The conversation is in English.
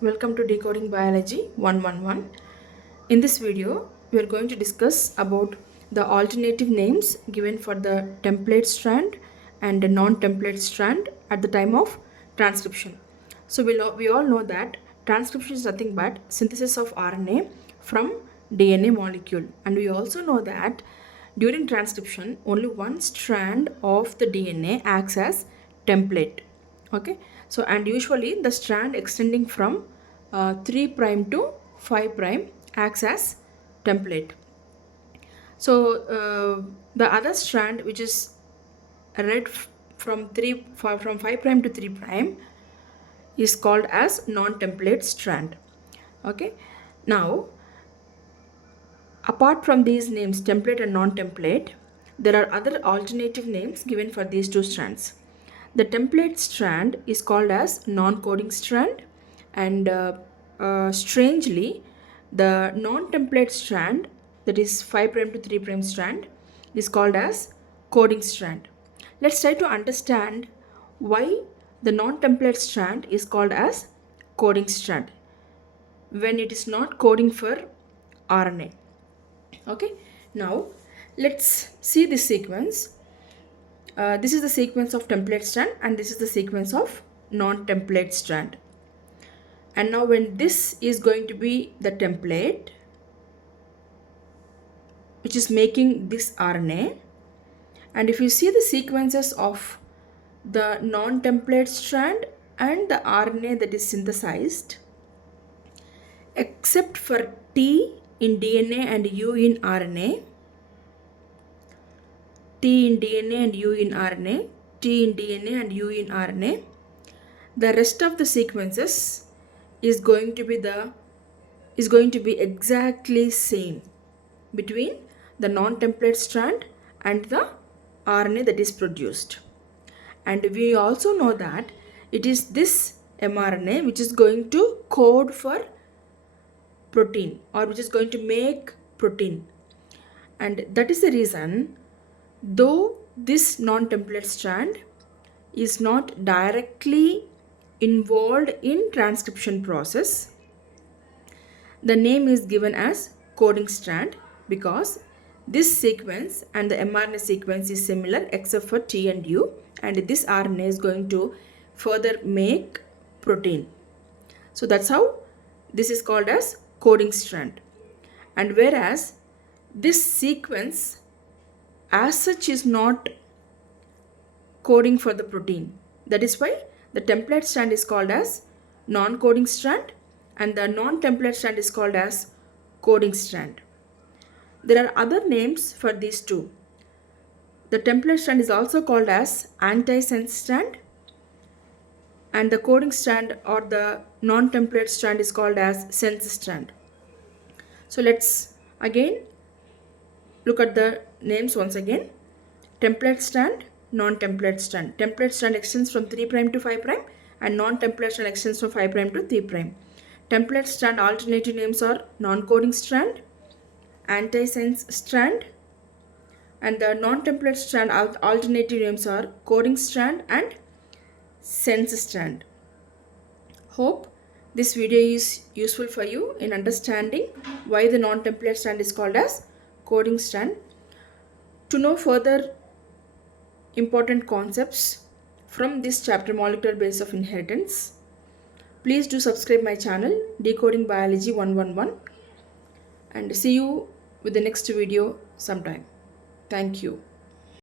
Welcome to Decoding Biology 111. In this video, we are going to discuss about the alternative names given for the template strand and the non-template strand at the time of transcription. So we all know that transcription is nothing but synthesis of RNA from DNA molecule, and we also know that during transcription only one strand of the DNA acts as template. Okay, so and usually the strand extending from 3 prime to 5 prime acts as template. So the other strand, which is read from 5 prime to 3 prime, is called as non-template strand. Okay, now apart from these names template and non-template, there are other alternative names given for these two strands. The template strand is called as non-coding strand, and strangely the non-template strand, that is 5 prime to 3 prime strand, is called as coding strand. Let's try to understand why the non-template strand is called as coding strand when it is not coding for RNA. Okay, now let's see this sequence. This is the sequence of template strand and this is the sequence of non-template strand. And now when this is going to be the template which is making this RNA, and if you see the sequences of the non-template strand and the RNA that is synthesized, except for T in DNA and U in RNA, T in DNA and U in RNA, T in DNA and U in RNA, the rest of the sequences is going to be exactly same between the non-template strand and the RNA that is produced. And we also know that it is this mRNA which is going to code for protein, or which is going to make protein. And that is the reason, though this non-template strand is not directly involved in transcription process, the name is given as coding strand because this sequence and the mRNA sequence is similar except for T and U, and this RNA is going to further make protein. So that's how this is called as coding strand. And whereas this sequence as such is not coding for the protein, that is why the template strand is called as non-coding strand and the non-template strand is called as coding strand. There are other names for these two. The template strand is also called as antisense strand, and the coding strand or the non-template strand is called as sense strand. So let's again look at the names once again. Template strand, non-template strand. Template strand extends from 3 prime to 5 prime and non-template strand extends from 5 prime to 3 prime. Template strand alternative names are non-coding strand, antisense strand, and the non-template strand alternative names are coding strand and sense strand. Hope this video is useful for you in understanding why the non-template strand is called as coding strand. To know further important concepts from this chapter, molecular basis of inheritance, please do subscribe my channel Decoding Biology 111, and see you with the next video sometime. Thank you.